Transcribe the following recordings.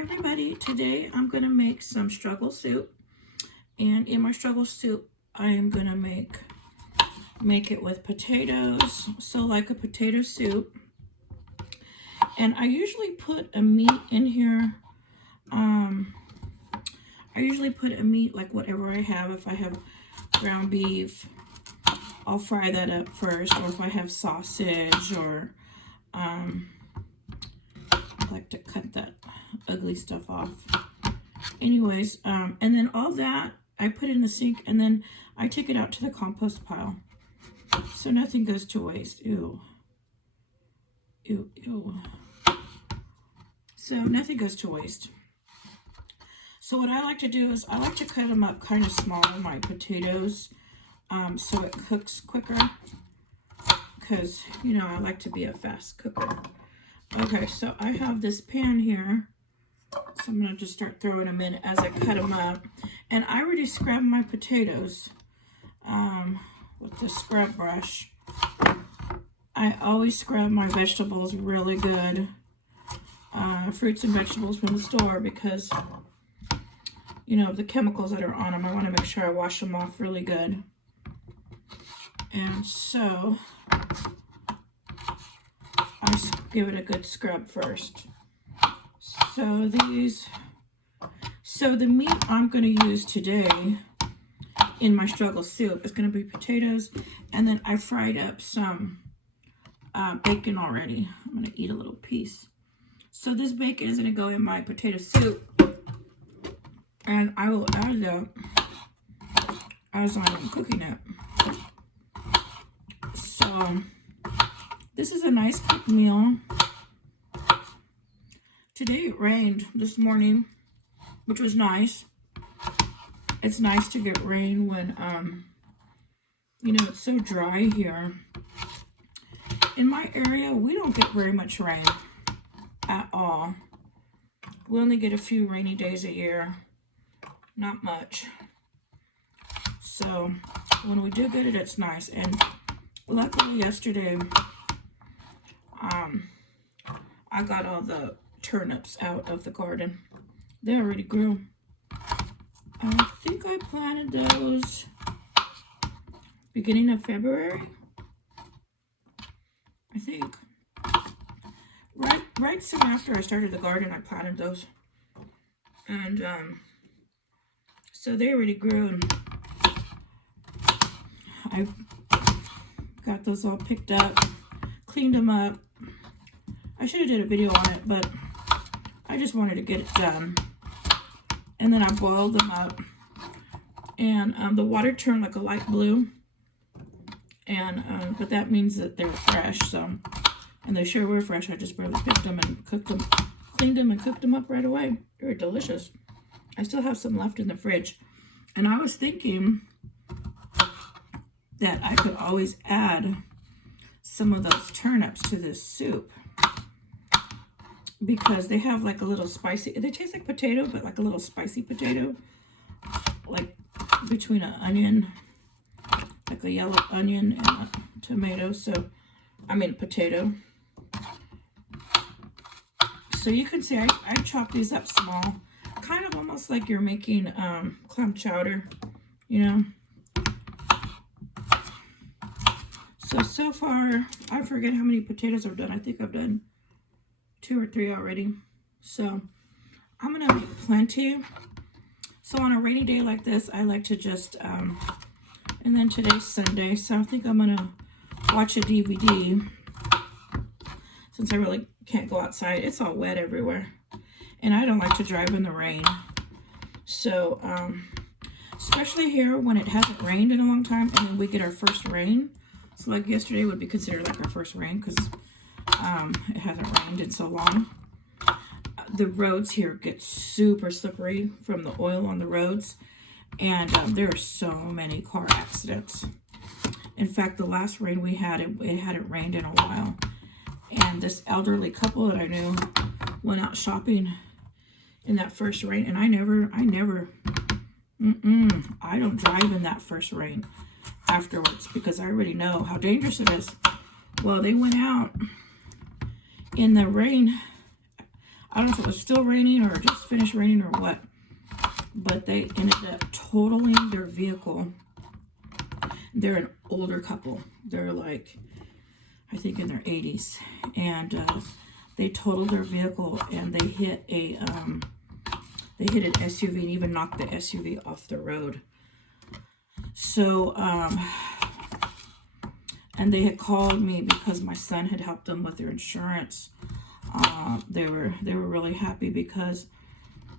everybody, today I'm going to make some struggle soup, and in my struggle soup I am going to make it with potatoes, so like a potato soup. And I usually put a meat in here. I usually put a meat like whatever I have. If I have ground beef, I'll fry that up first, or if I have sausage, or I like to cut that ugly stuff off. Anyways, and then all that I put in the sink, and then I take it out to the compost pile, so nothing goes to waste. Ew, ew, ew. So nothing goes to waste. So what I like to do is I like to cut them up kind of small, my potatoes, so it cooks quicker, because, you know, I like to be a fast cooker. Okay, so I have this pan here, so I'm going to just start throwing them in as I cut them up. And I already scrubbed my potatoes with the scrub brush. I always scrub my vegetables really good, fruits and vegetables from the store, because, you know, the chemicals that are on them, I want to make sure I wash them off really good. And so I give it a good scrub first. So the meat I'm going to use today in my struggle soup is going to be potatoes, and then I fried up some bacon already. I'm going to eat a little piece. So this bacon is going to go in my potato soup, and I will add that as I'm cooking it. So this is a nice quick meal. Today it rained this morning, which was nice. It's nice to get rain when, you know, it's so dry here. In my area, we don't get very much rain at all. We only get a few rainy days a year. Not much. So when we do get it, it's nice. And luckily yesterday, I got all the turnips out of the garden. They already grew. I think I planted those beginning of February. I think. Right soon after I started the garden, I planted those. And so they already grew, and I got those all picked up, cleaned them up. I should have did a video on it, but I just wanted to get it done. And then I boiled them up, and the water turned like a light blue, and but that means that they're fresh. So, and they sure were fresh. I just barely picked them and cooked them, cleaned them and cooked them up right away. They were delicious. I still have some left in the fridge, and I was thinking that I could always add some of those turnips to this soup, because they have like a little spicy, they taste like potato, but like a little spicy potato, like between an onion, like a yellow onion and a tomato. So, I mean potato. So you can see I chop these up small, kind of almost like you're making clam chowder, you know. So far, I forget how many potatoes I've done. I think I've done 2 or 3 already. So I'm gonna make plenty. So on a rainy day like this, I like to just and then today's Sunday, so I think I'm gonna watch a DVD, since I really can't go outside. It's all wet everywhere, and I don't like to drive in the rain. So especially here when it hasn't rained in a long time, and then we get our first rain. So like yesterday would be considered like our first rain, because it hasn't rained in so long. The roads here get super slippery from the oil on the roads, and there are so many car accidents. In fact, the last rain we had, it hadn't rained in a while, and this elderly couple that I knew went out shopping in that first rain, and I don't drive in that first rain afterwards, because I already know how dangerous it is. Well, they went out in the rain. I don't know if it was still raining or just finished raining or what, but they ended up totaling their vehicle. They're an older couple. They're like, I think in their 80s, and they totaled their vehicle, and they hit an SUV and even knocked the SUV off the road. So, and they had called me because my son had helped them with their insurance. They were really happy because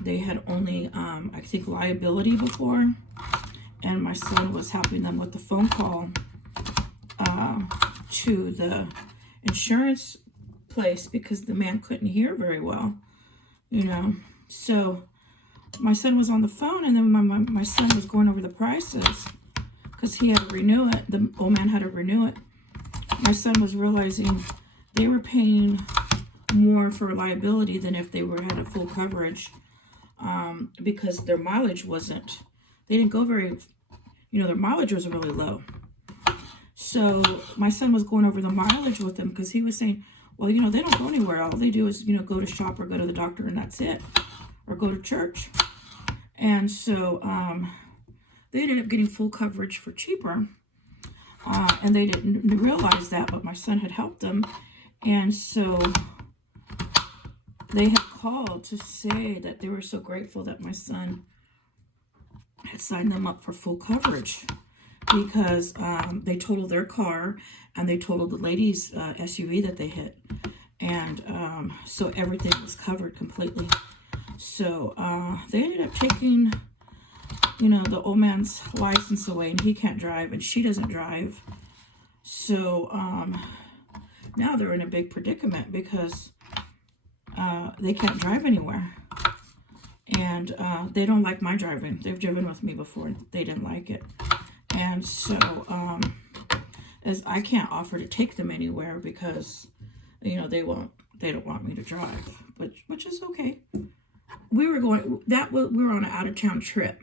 they had only, I think, liability before, and my son was helping them with the phone call to the insurance place because the man couldn't hear very well, you know. So my son was on the phone, and then my son was going over the prices because he had to renew it. The old man had to renew it. My son was realizing they were paying more for liability than if they had a full coverage, because their mileage wasn't, they didn't go very, their mileage was really low. So my son was going over the mileage with them because he was saying, well, they don't go anywhere. All they do is, go to shop or go to the doctor, and that's it, or go to church. And so they ended up getting full coverage for cheaper, and they didn't realize that, but my son had helped them. And so they had called to say that they were so grateful that my son had signed them up for full coverage because they totaled their car and they totaled the lady's SUV that they hit. And so everything was covered completely. So they ended up taking, the old man's license away, and he can't drive and she doesn't drive. So now they're in a big predicament because they can't drive anywhere. And they don't like my driving. They've driven with me before. They didn't like it. And so as I can't offer to take them anywhere because, they don't want me to drive, which is okay. We were on an out of town trip,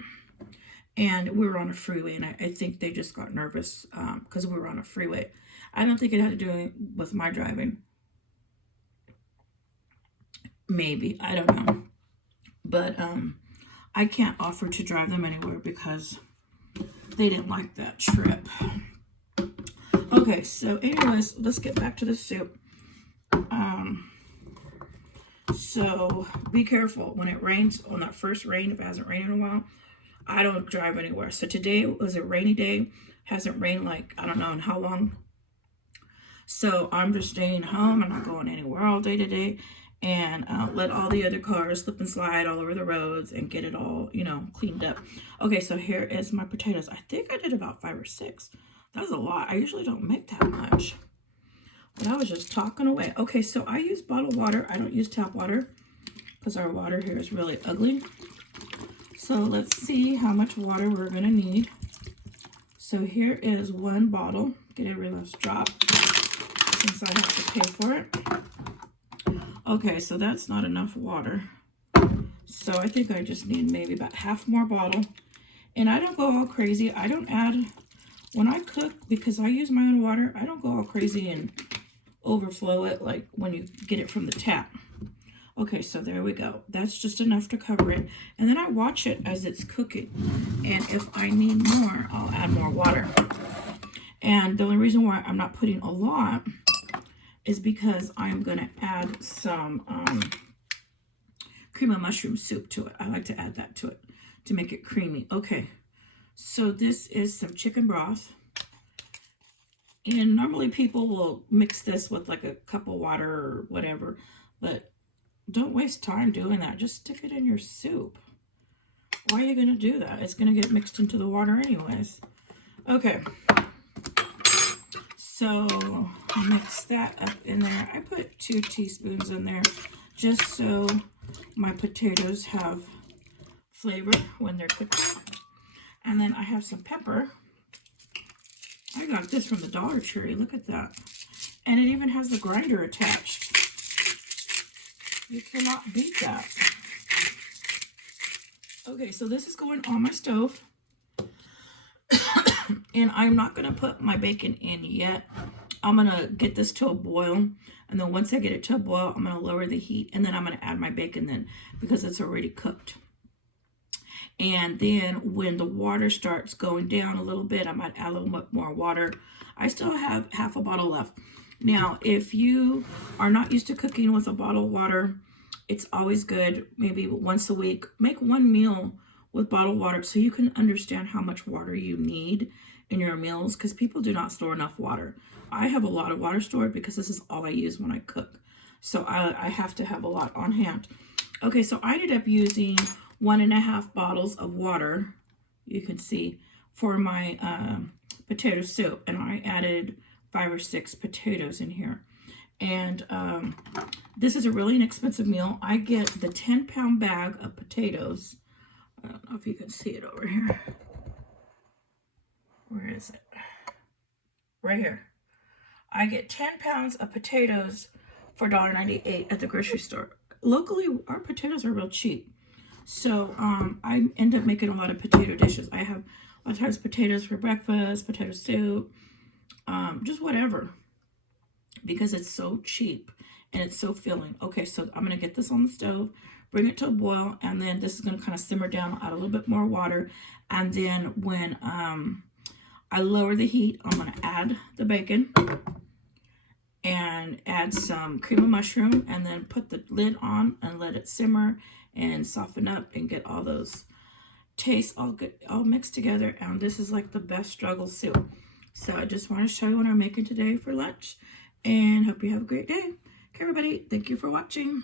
and we were on a freeway, and I think they just got nervous because we were on a freeway. I don't think it had to do with my driving. Maybe, I don't know. But I can't offer to drive them anywhere because they didn't like that trip. Okay, so anyways, let's get back to the soup. So be careful when it rains, on that first rain, if it hasn't rained in a while. I don't drive anywhere. So today was a rainy day. Hasn't rained like, I don't know in how long. So I'm just staying home. I'm not going anywhere all day today. And let all the other cars slip and slide all over the roads and get it all, cleaned up. Okay, so here is my potatoes. I think I did about 5 or 6. That was a lot. I usually don't make that much. But I was just talking away. Okay, so I use bottled water. I don't use tap water because our water here is really ugly. So let's see how much water we're going to need. So here is 1 bottle. Get every last drop since I have to pay for it. Okay, so that's not enough water. So I think I just need maybe about half more bottle. And I don't go all crazy. I don't add, when I cook, because I use my own water, I don't go all crazy and overflow it like when you get it from the tap. Okay, so there we go. That's just enough to cover it. And then I watch it as it's cooking. And if I need more, I'll add more water. And the only reason why I'm not putting a lot is because I'm going to add some cream of mushroom soup to it. I like to add that to it to make it creamy. Okay, so this is some chicken broth. And normally people will mix this with like a cup of water or whatever, but don't waste time doing that. Just stick it in your soup. Why are you going to do that? It's going to get mixed into the water anyways. Okay. So mix that up in there. I put 2 teaspoons in there just so my potatoes have flavor when they're cooking. And then I have some pepper. I got this from the Dollar Tree. Look at that. And it even has the grinder attached. You cannot beat that. Okay, so this is going on my stove. And I'm not going to put my bacon in yet. I'm going to get this to a boil. And then once I get it to a boil, I'm going to lower the heat. And then I'm going to add my bacon then because it's already cooked. And then when the water starts going down a little bit, I might add a little bit more water. I still have half a bottle left. Now, if you are not used to cooking with a bottle of water, it's always good, maybe once a week, make one meal with bottled water so you can understand how much water you need in your meals, because people do not store enough water. I have a lot of water stored because this is all I use when I cook. So I have to have a lot on hand. Okay, so I ended up using 1.5 bottles of water, you can see, for my potato soup. And I added 5 or 6 potatoes in here. And this is a really inexpensive meal. I get the 10-pound bag of potatoes. I don't know if you can see it over here. Where is it? Right here. I get 10 pounds of potatoes for $1.98 at the grocery store. Locally, our potatoes are real cheap. So I end up making a lot of potato dishes. I have a lot of times potatoes for breakfast, potato soup, just whatever, because it's so cheap and it's so filling. Okay, so I'm going to get this on the stove, bring it to a boil, and then this is going to kind of simmer down, add a little bit more water. And then when I lower the heat, I'm going to add the bacon and add some cream of mushroom, and then put the lid on and let it simmer and soften up and get all those tastes all mixed together. And this is like the best struggle soup. So I just want to show you what I'm making today for lunch, and hope you have a great day. Okay, everybody, thank you for watching.